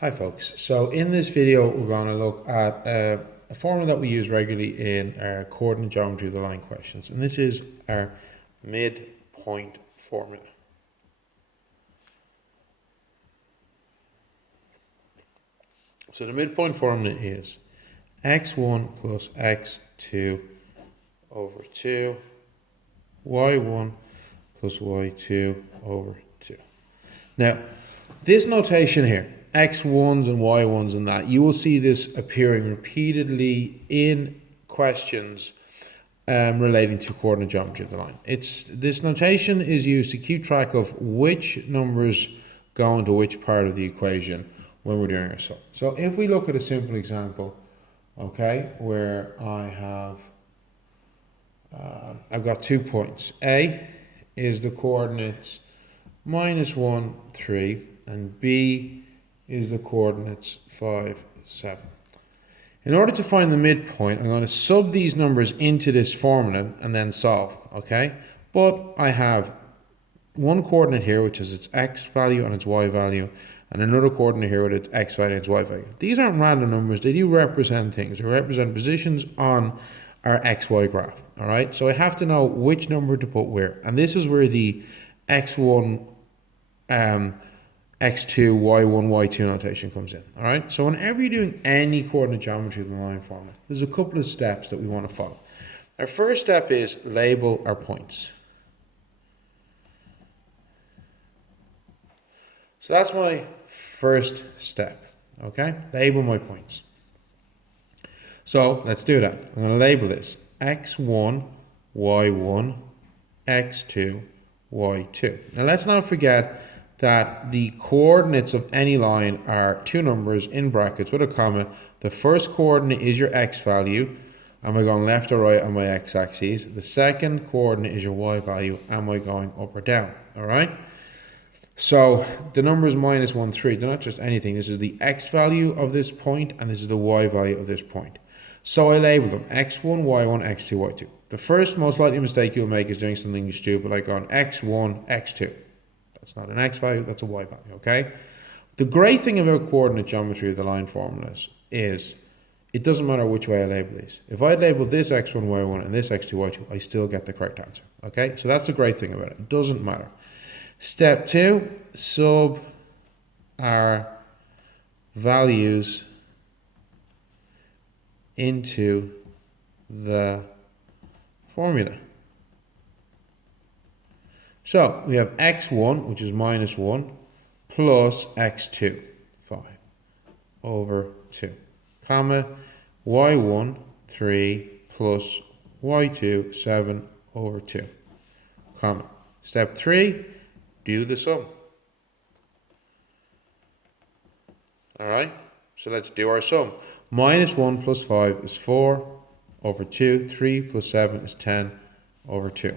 Hi folks, so in this video we're going to look at a formula that we use regularly in our coordinate geometry of the line questions, and this is our midpoint formula. So the midpoint formula is x1 plus x2 over 2, y1 plus y2 over 2. Now, this notation here, x1s and y1s and that, you will see this appearing repeatedly in questions relating to coordinate geometry of the line. This notation is used to keep track of which numbers go into which part of the equation when we're doing our sum. So if we look at a simple example, okay, where I've got 2 points. A is the coordinates -1, 3, and B is the coordinates 5, 7. In order to find the midpoint, I'm going to sub these numbers into this formula and then solve, okay? But I have one coordinate here, which is its x value and its y value, and another coordinate here with its x value and its y value. These aren't random numbers, they do represent things. They represent positions on our xy graph, all right? So I have to know which number to put where, and this is where the x1, x2, y1, y2 notation comes in, all right? So whenever you're doing any coordinate geometry of the line formula, there's a couple of steps that we want to follow. Our first step is label our points. So that's my first step, okay? Label my points. So let's do that. I'm going to label this x1, y1, x2, y2. Now let's not forget that the coordinates of any line are two numbers in brackets with a comma. The first coordinate is your x value. Am I going left or right on my x-axis? The second coordinate is your y value. Am I going up or down? All right? So the numbers -1, 3, they're not just anything. This is the x value of this point, and this is the y value of this point. So I label them x1, y1, x2, y2. The first most likely mistake you'll make is doing something stupid like going x1, x2. That's not an x value, that's a y value, okay? The great thing about coordinate geometry of the line formulas is it doesn't matter which way I label these. If I label this x1, y1 and this x2, y2, I still get the correct answer, okay? So that's the great thing about it. It doesn't matter. Step 2, sub our values into the formula. So we have x1, which is -1, plus x2, 5, over 2, comma, y1, 3, plus y2, 7, over 2, comma. Step 3, do the sum. All right, so let's do our sum. -1 plus 5 is 4 over 2. 3 plus 7 is 10 over 2.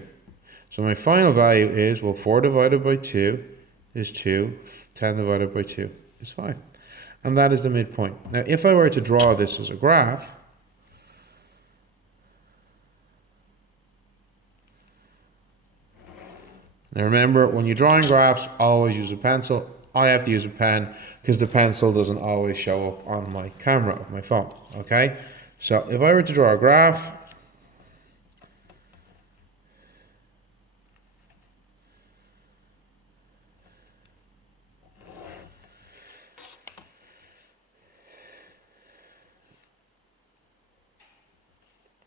So my final value is, well, 4 divided by 2 is 2. 10 divided by 2 is 5. And that is the midpoint. Now, if I were to draw this as a graph, now remember, when you're drawing graphs, always use a pencil. I have to use a pen because the pencil doesn't always show up on my camera of my phone, okay? So if I were to draw a graph,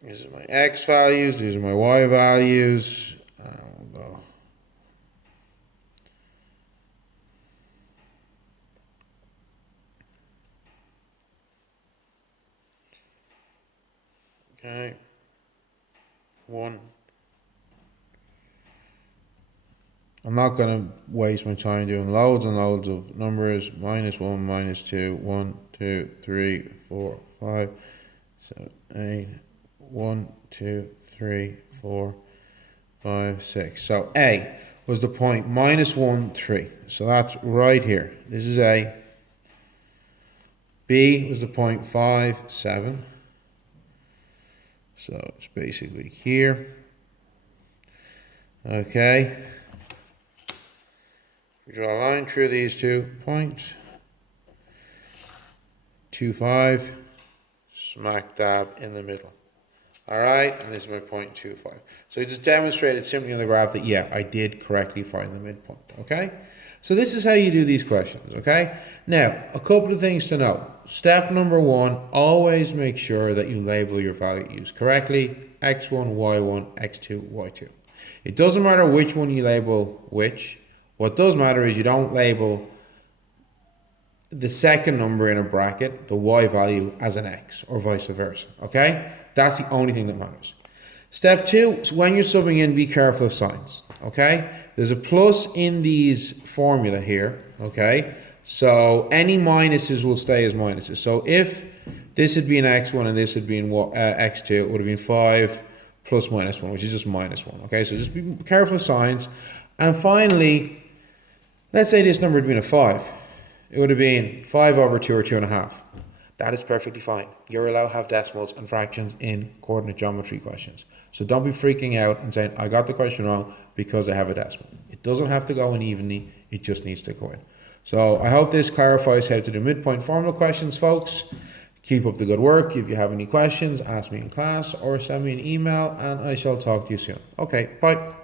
these are my x values, these are my y values. We'll go. Okay, 1. I'm not going to waste my time doing loads and loads of numbers. -1, -2, 1, 2, 3, 4, 5, 7, 8, 1, 2, 3, 4, 5, 6. So A was the point -1, 3. So that's right here. This is A. B was the point 5, 7. So it's basically here. Okay. We draw a line through these 2 points. 0.25, smack dab in the middle. All right, and this is my 0.25. So I just demonstrated simply on the graph that, yeah, I did correctly find the midpoint, okay? So this is how you do these questions, okay? Now, a couple of things to know. Step number one, always make sure that you label your values correctly, x1, y1, x2, y2. It doesn't matter which one you label which. What does matter is you don't label the second number in a bracket, the y value, as an x, or vice versa, okay? That's the only thing that matters. Step two, so when you're subbing in, be careful of signs, okay? There's a plus in these formula here, okay? So any minuses will stay as minuses. So if this had been x1 and this had been x2, it would have been 5 plus minus 1, which is just minus 1, okay? So just be careful of signs. And finally, let's say this number had been a 5. It would have been 5 over 2 or 2.5. That is perfectly fine. You're allowed to have decimals and fractions in coordinate geometry questions. So don't be freaking out and saying, I got the question wrong because I have a decimal. It doesn't have to go in evenly. It just needs to go in. So I hope this clarifies how to do midpoint formula questions, folks. Keep up the good work. If you have any questions, ask me in class or send me an email and I shall talk to you soon. Okay, bye.